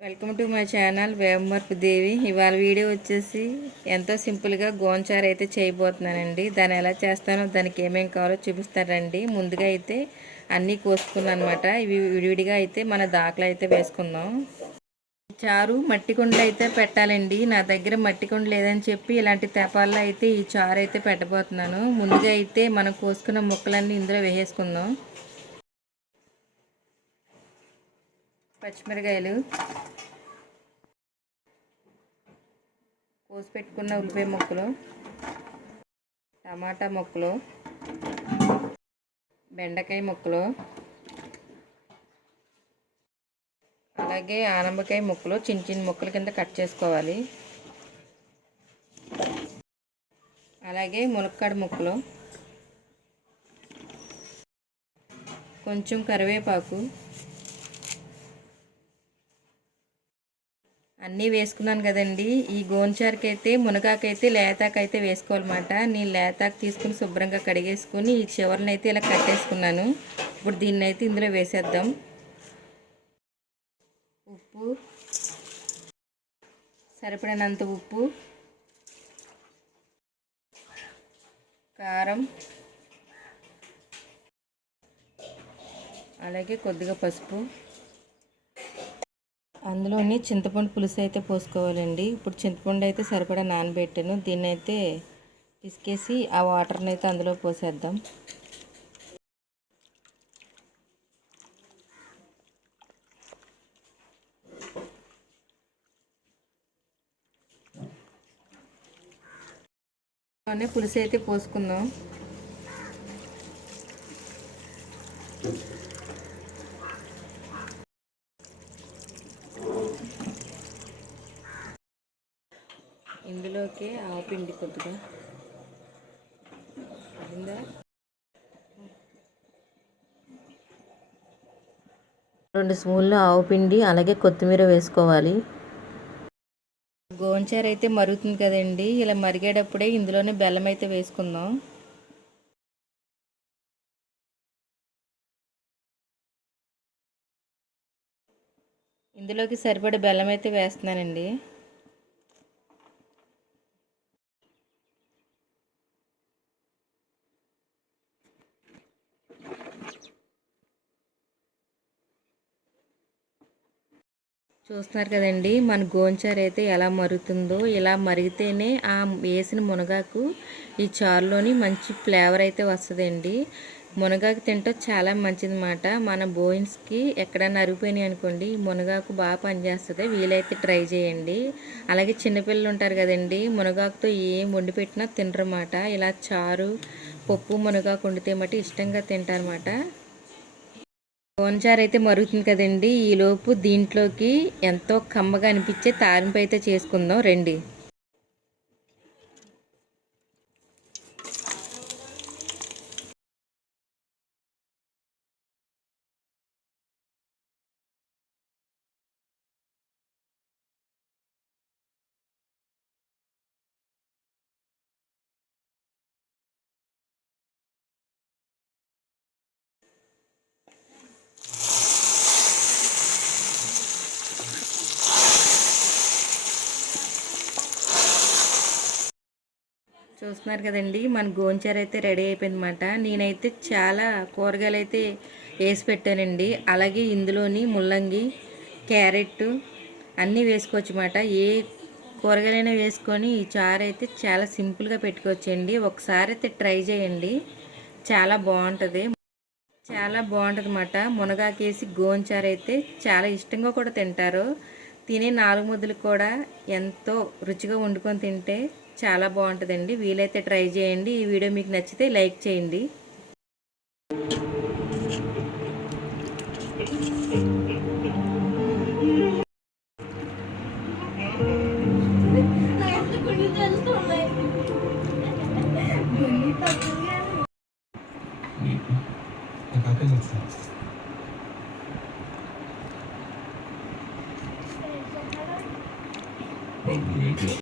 Welcome to my channel Vemarpu దేవి. ఇవాళ video వచ్చేసి ఎంతో సింపుల్గా గోంచారు అయితే చేయబోతున్నానండి. దాన్ని ఎలా చేస్తానో దానికి ఏమేమి కావాలో చూపిస్తారండి ముందుగా అయితే అన్నీ కోసుకున్నాను అనమాట ఇవి విడివిడిగా అయితే మన దాఖలు అయితే వేసుకుందాం. చారు మట్టి కుండ అయితే పెట్టాలండి. నా దగ్గర మట్టి కుండ లేదని చెప్పి ఇలాంటి తెపాల్లో అయితే ఈ చారు అయితే పెట్టబోతున్నాను. ముందుగా అయితే మనం కోసుకున్న ముక్కలన్నీ ఇందులో వేసేసుకుందాం. పచ్చిమిరకాయలు. కోసి పెట్టుకున్న ఉల్లిపాయ ముక్కలు. టమాటా ముక్కలు. బెండకాయ ముక్కలు. అలాగే ఆనపకాయ ముక్కలు చిన్న చిన్న ముక్కల కింద కట్ చేసుకోవాలి. అలాగే ములక్కాడ ముక్కలు కొంచెం కరివేపాకు అన్నీ వేసుకున్నాను కదండి. ఈ గోంచారుకి అయితే మునగాకైతే లేతాకు అయితే వేసుకోవాలన్నమాట. నేను లేతాకు తీసుకుని శుభ్రంగా కడిగేసుకుని ఈ చివరిని అయితే ఇలా కట్టేసుకున్నాను. ఇప్పుడు దీన్ని అయితే ఇందులో వేసేద్దాం. ఉప్పు. సరిపడినంత ఉప్పు. కారం. అలాగే కొద్దిగా పసుపు. అందులోని చింతపండు పులుసు అయితే పోసుకోవాలండి. ఇప్పుడు చింతపండు అయితే సరిపడా నానబెట్టాను. దీన్ని అయితే పిసికేసి ఆ వాటర్ని అయితే అందులో పోసేద్దాం. పులుసు అయితే పోసుకుందాం. ఇందులోకి ఆపిండి కొద్దిగా. అయిందా? రెండు స్పూన్లు ఆవపిండి అలాగే కొత్తిమీర వేసుకోవాలి. పంచదార అయితే మరుగుతుంది కదండి. ఇలా మరిగేటప్పుడే ఇందులోనే బెల్లం అయితే వేసుకుందాం. ఇందులోకి సరిపడే బెల్లం అయితే వేస్తున్నానండి. చూస్తున్నారు కదండి మన గోంచారు అయితే ఎలా మరుగుతుందో ఇలా మరిగితేనే ఆ వేసిన మునగాకు ఈ చారులోని మంచి ఫ్లేవర్ అయితే వస్తుందండి. మునగాకు తింటే చాలా మంచిదన్నమాట. మన బోయిన్స్కి ఎక్కడైనా అరిగిపోయినాయి అనుకోండి మునగాకు బాగా పనిచేస్తుంది. వీలైతే ట్రై చేయండి. అలాగే చిన్నపిల్లలు ఉంటారు కదండి మునగాకుతో ఏం వండి పెట్టినా తినరన్నమాట. ఇలా చారు పప్పు మునగాకు వండితే మట్టి ఇష్టంగా తింటారన్నమాట. గోంచారు అయితే మరుగుతుంది కదండి. ఈలోపు దీంట్లోకి ఎంతో కమ్మగా అనిపించే తారింపు అయితే చేసుకుందాం. రండి. చూస్తున్నారు కదండి మన గోంచార అయితే రెడీ అయిపోయిందన్నమాట. నేనైతే చాలా కూరగాయలు అయితే వేసి పెట్టానండి. అలాగే ఇందులోని ముల్లంగి క్యారెట్ అన్నీ వేసుకోవచ్చు అన్నమాట ఏ కూరగాయలైనా వేసుకొని ఈ చారు అయితే చాలా సింపుల్గా పెట్టుకోవచ్చండి. ఒకసారి అయితే ట్రై చేయండి. చాలా బాగుంటుంది. చాలా బాగుంటుంది అన్నమాట మునగాకేసి గోంచారు అయితే చాలా ఇష్టంగా కూడా తింటారు. తినే నాలుగు ముద్దలు కూడా ఎంతో రుచిగా వండుకొని తింటే చాలా బాగుంటుందండి వీలైతే ట్రై చేయండి ఈ వీడియో మీకు నచ్చితే లైక్ చేయండి Thank you. Thank.